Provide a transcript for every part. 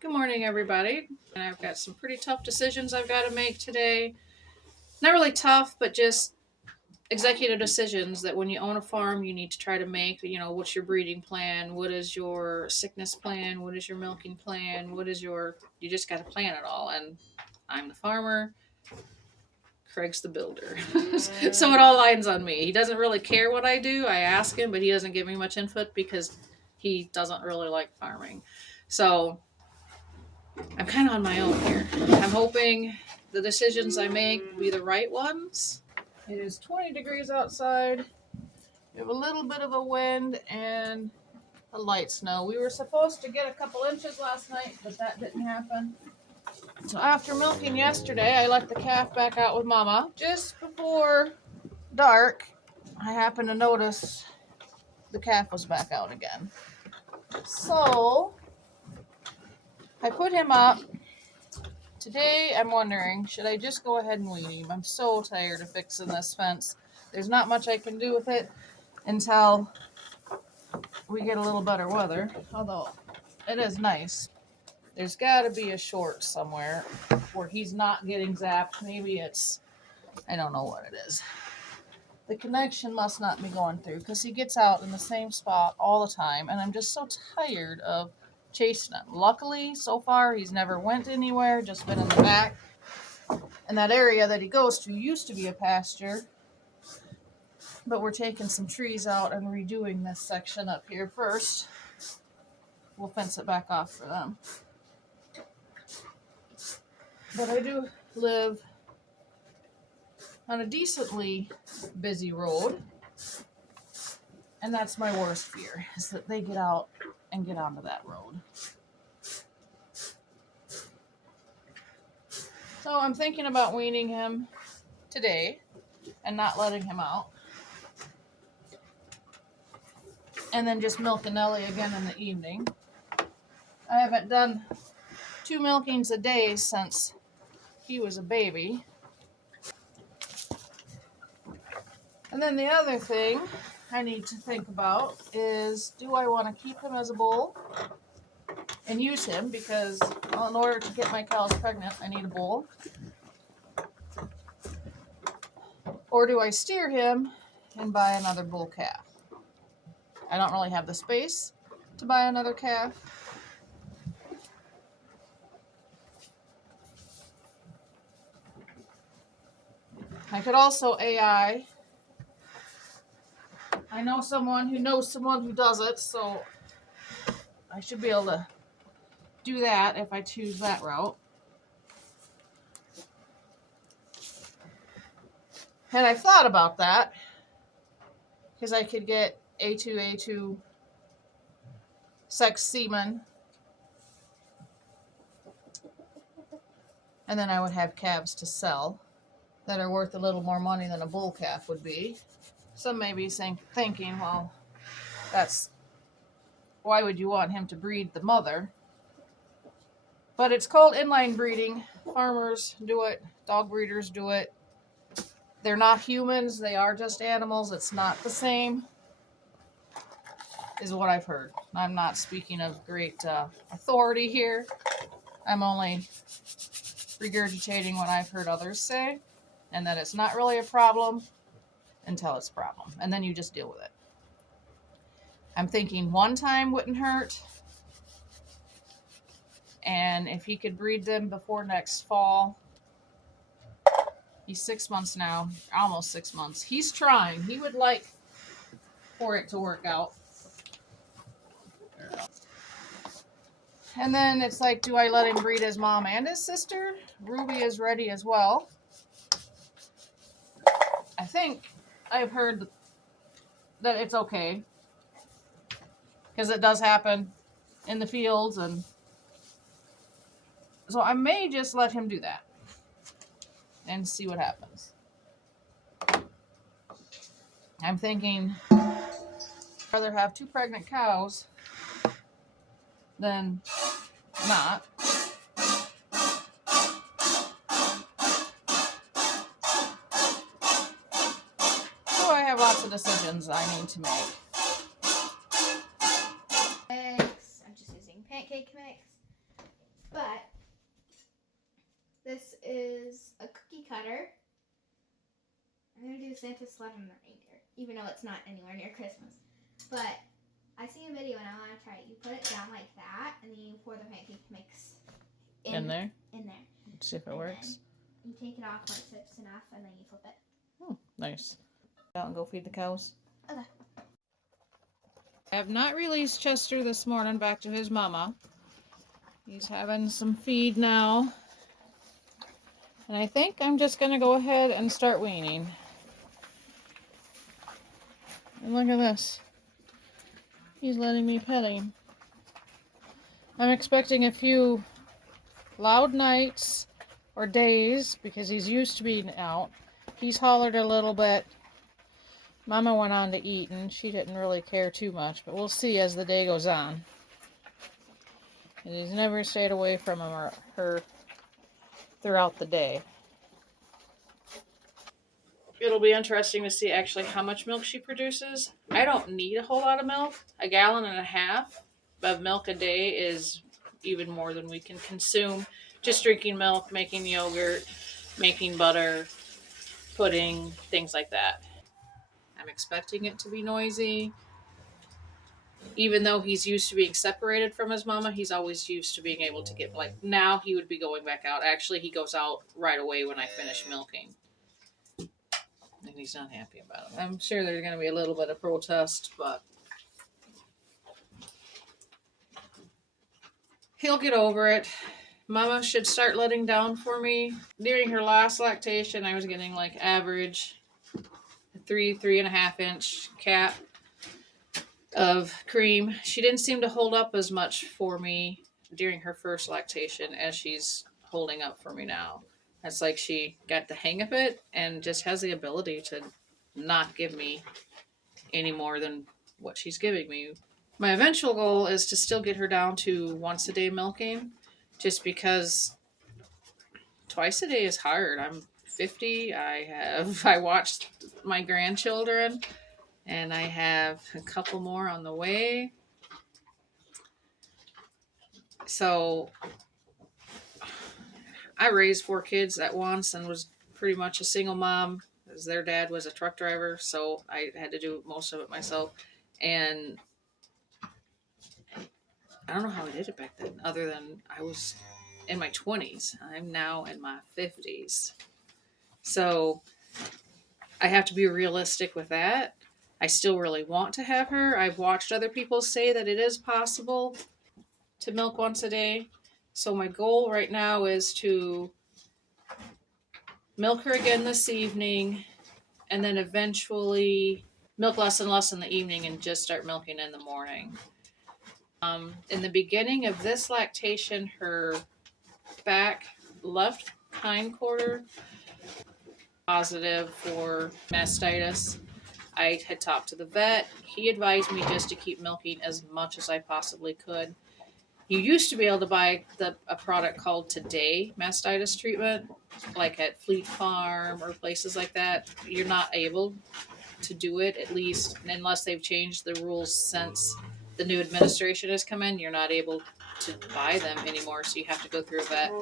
Good morning, everybody. And I've got some pretty tough decisions I've got to make today. Not really tough, but just executive decisions that when you own a farm, you need to try to make. What's your breeding plan? What is your sickness plan? What is your milking plan? You just got to plan it all. And I'm the farmer, Craig's the builder. So it all lines on me. He doesn't really care what I do. I ask him, but he doesn't give me much input because he doesn't really like farming. So I'm kind of on my own here. I'm hoping the decisions I make will be the right ones. It is 20 degrees outside. We have a little bit of a wind and a light snow. We were supposed to get a couple inches last night, but that didn't happen. So after milking yesterday, I let the calf back out with Mama. Just before dark, I happened to notice the calf was back out again. So I put him up. Today, I'm wondering, should I just go ahead and wean him? I'm so tired of fixing this fence. There's not much I can do with it until we get a little better weather, although it is nice. There's got to be a short somewhere where he's not getting zapped. Maybe I don't know what it is. The connection must not be going through because he gets out in the same spot all the time, and I'm just so tired of chasing him. Luckily, so far, he's never went anywhere, just been in the back. And that area that he goes to used to be a pasture, but we're taking some trees out and redoing this section up here first. We'll fence it back off for them. But I do live on a decently busy road, and that's my worst fear, is that they get out and get onto that road. So I'm thinking about weaning him today and not letting him out. And then just milking Nellie again in the evening. I haven't done 2 milkings a day since he was a baby. And then the other thing I need to think about is, do I want to keep him as a bull and use him? Because in order to get my cows pregnant, I need a bull. Or do I steer him and buy another bull calf? I don't really have the space to buy another calf. I could also AI. I know someone who knows someone who does it, so I should be able to do that if I choose that route. And I thought about that because I could get A2 sex semen, and then I would have calves to sell that are worth a little more money than a bull calf would be. Some may be thinking, well, why would you want him to breed the mother? But it's called inline breeding. Farmers do it. Dog breeders do it. They're not humans. They are just animals. It's not the same, is what I've heard. I'm not speaking of great authority here. I'm only regurgitating what I've heard others say, and that it's not really a problem until it's a problem. And then you just deal with it. I'm thinking 1 time wouldn't hurt. And if he could breed them before next fall. He's 6 months now, almost 6 months. He's trying. He would like for it to work out. And then it's like, do I let him breed his mom and his sister? Ruby is ready as well. I think I've heard that it's okay, because it does happen in the fields, and so I may just let him do that and see what happens. I'm thinking I'd rather have 2 pregnant cows than not. So I have lots of decisions I need to make. I'm just using pancake mix. Santa sled on the reindeer, even though it's not anywhere near Christmas. But I see a video and I want to try it. You put it down like that, and then you pour the pancake mix in there. Let's see if it works. You take it off once it's enough, and then you flip it. Oh, nice. Out and go feed the cows. Okay. I have not released Chester this morning back to his mama. He's having some feed now. And I think I'm just going to go ahead and start weaning. And look at this. He's letting me pet him. I'm expecting a few loud nights or days because he's used to being out. He's hollered a little bit. Mama went on to eat and she didn't really care too much, but we'll see as the day goes on. And he's never stayed away from him or her throughout the day. It'll be interesting to see actually how much milk she produces. I don't need a whole lot of milk. 1.5 gallons of milk a day is even more than we can consume. Just drinking milk, making yogurt, making butter, pudding, things like that. I'm expecting it to be noisy. Even though he's used to being separated from his mama, he's always used to being able to get, like, now he would be going back out. Actually, he goes out right away when I finish milking. And he's not happy about it. I'm sure there's going to be a little bit of protest, but he'll get over it. Mama should start letting down for me. During her last lactation, I was getting like average 3.5 inch cap of cream. She didn't seem to hold up as much for me during her first lactation as she's holding up for me now. It's like she got the hang of it and just has the ability to not give me any more than what she's giving me. My eventual goal is to still get her down to once a day milking, just because twice a day is hard. I'm 50. I watched my grandchildren, and I have a couple more on the way. So I raised 4 kids at once and was pretty much a single mom, as their dad was a truck driver, so I had to do most of it myself. And I don't know how I did it back then, other than I was in my 20s. I'm now in my 50s. So I have to be realistic with that. I still really want to have her. I've watched other people say that it is possible to milk once a day. So my goal right now is to milk her again this evening, and then eventually milk less and less in the evening and just start milking in the morning. In the beginning of this lactation, her back left hindquarter positive for mastitis. I had talked to the vet. He advised me just to keep milking as much as I possibly could. You used to be able to buy a product called Today mastitis treatment, like at Fleet Farm or places like that. You're not able to do it, at least unless they've changed the rules since the new administration has come in. You're not able to buy them anymore, so you have to go through a vet.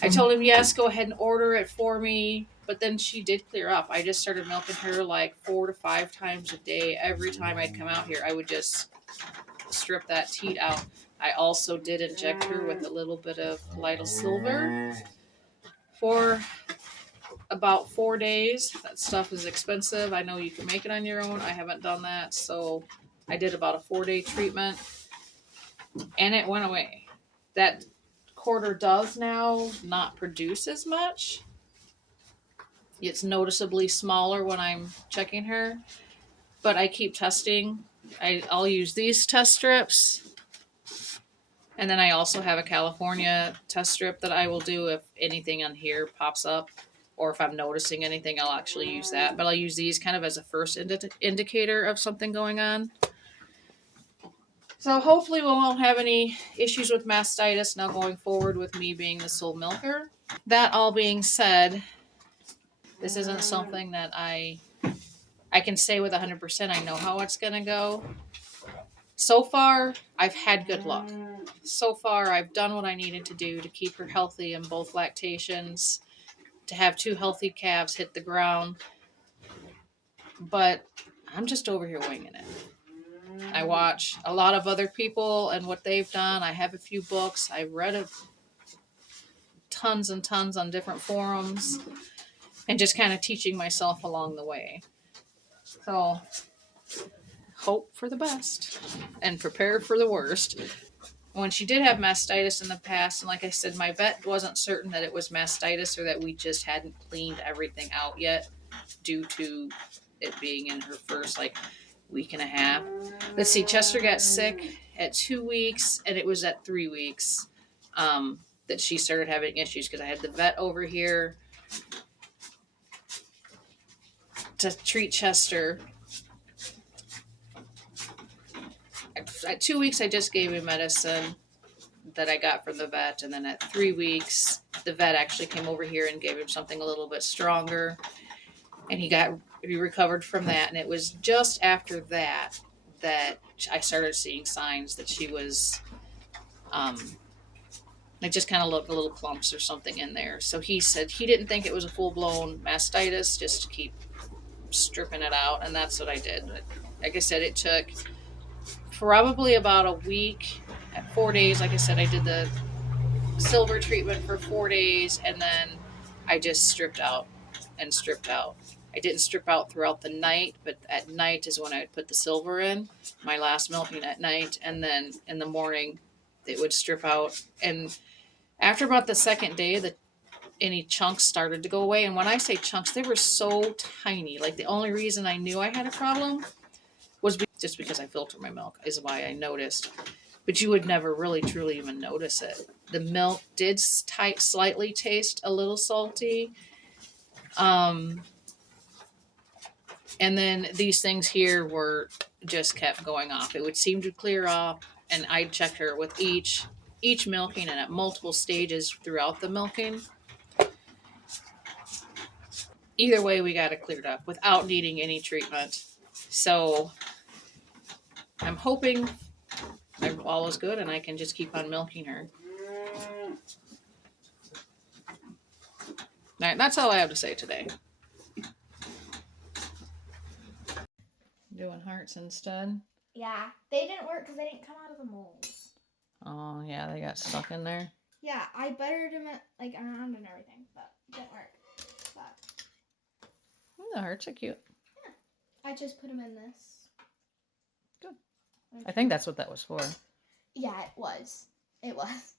I told him, yes, go ahead and order it for me, but then she did clear up. I just started milking her like 4 to 5 times a day. Every time I'd come out here, I would just strip that teat out. I also did inject her with a little bit of Lytle Silver for about 4 days. That stuff is expensive. I know you can make it on your own. I haven't done that, so I did about a 4-day treatment, and it went away. That quarter does now not produce as much. It's noticeably smaller when I'm checking her, but I keep testing. I'll use these test strips, and then I also have a California test strip that I will do if anything on here pops up, or if I'm noticing anything, I'll actually use that. But I'll use these kind of as a first indicator of something going on. So hopefully we won't have any issues with mastitis now going forward with me being the sole milker. That all being said, this isn't something that I can say with 100% I know how it's going to go. So far, I've had good luck. So far, I've done what I needed to do to keep her healthy in both lactations, to have 2 healthy calves hit the ground. but I'm just over here winging it. I watch a lot of other people and what they've done. I have a few books. I read tons and tons on different forums and just kind of teaching myself along the way. So hope for the best and prepare for the worst. When she did have mastitis in the past, and like I said, my vet wasn't certain that it was mastitis or that we just hadn't cleaned everything out yet due to it being in her first week and a half. Let's see, Chester got sick at 2 weeks, and it was at 3 weeks that she started having issues because I had the vet over here to treat Chester. At 2 weeks, I just gave him medicine that I got from the vet, and then at 3 weeks, the vet actually came over here and gave him something a little bit stronger, and he recovered from that. And it was just after that I started seeing signs that she was, it just kind of looked a little clumps or something in there. So he said he didn't think it was a full blown mastitis, just to keep stripping it out, and that's what I did. But like I said, it took probably about a week. At 4 days, like I said, I did the silver treatment for 4 days, and then I just stripped out and stripped out. I didn't strip out throughout the night, but at night is when I would put the silver in, my last milking at night, and then in the morning it would strip out. And after about the second day, any chunks started to go away. And when I say chunks, they were so tiny. Like the only reason I knew I had a problem was just because I filter my milk is why I noticed. But you would never really truly even notice it. The milk did slightly taste a little salty. And then these things here were just kept going off. It would seem to clear up, and I'd check her with each milking and at multiple stages throughout the milking. Either way, we got it cleared up without needing any treatment. So I'm hoping all is good and I can just keep on milking her. All right, that's all I have to say today. Doing hearts instead? Yeah, they didn't work because they didn't come out of the molds. Oh, yeah, they got stuck in there. Yeah, I buttered them around and everything, but it didn't work. But The hearts are cute. Yeah, I just put them in this. Good. I think that's what that was for. Yeah, it was. It was.